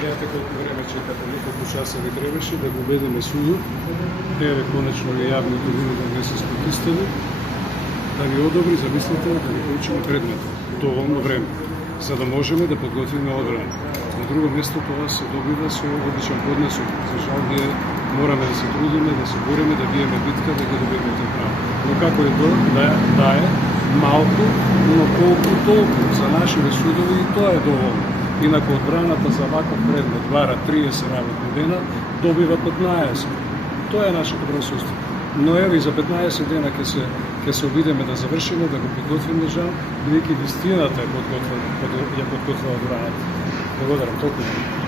Гледате колко време чекате, няколко часа ви трябваше да го ведеме суду. Еве конечно е јавно да видите да не се спотистали, да ви одобри, замислите, да ви получиме предмет. Доволно време, за да можеме да подготвиме одбрана. На друго место това се добива со обичен поднесок. За жал ние мораме да се трудиме, да се бориме, да биеме битка, да ги добиеме тие право. Но како е да е малку, но колку толку за нашите судови и тоа е доволно. Инако одбраната за ваков предмет вара 30 работни дена, добива 15. Тоа е нашето присуство. Но еве и за 15 дена ќе се обидеме да завршиме, да го подготвиме жал, бидејќи вистината ја подготвила одбраната. Благодарам толку.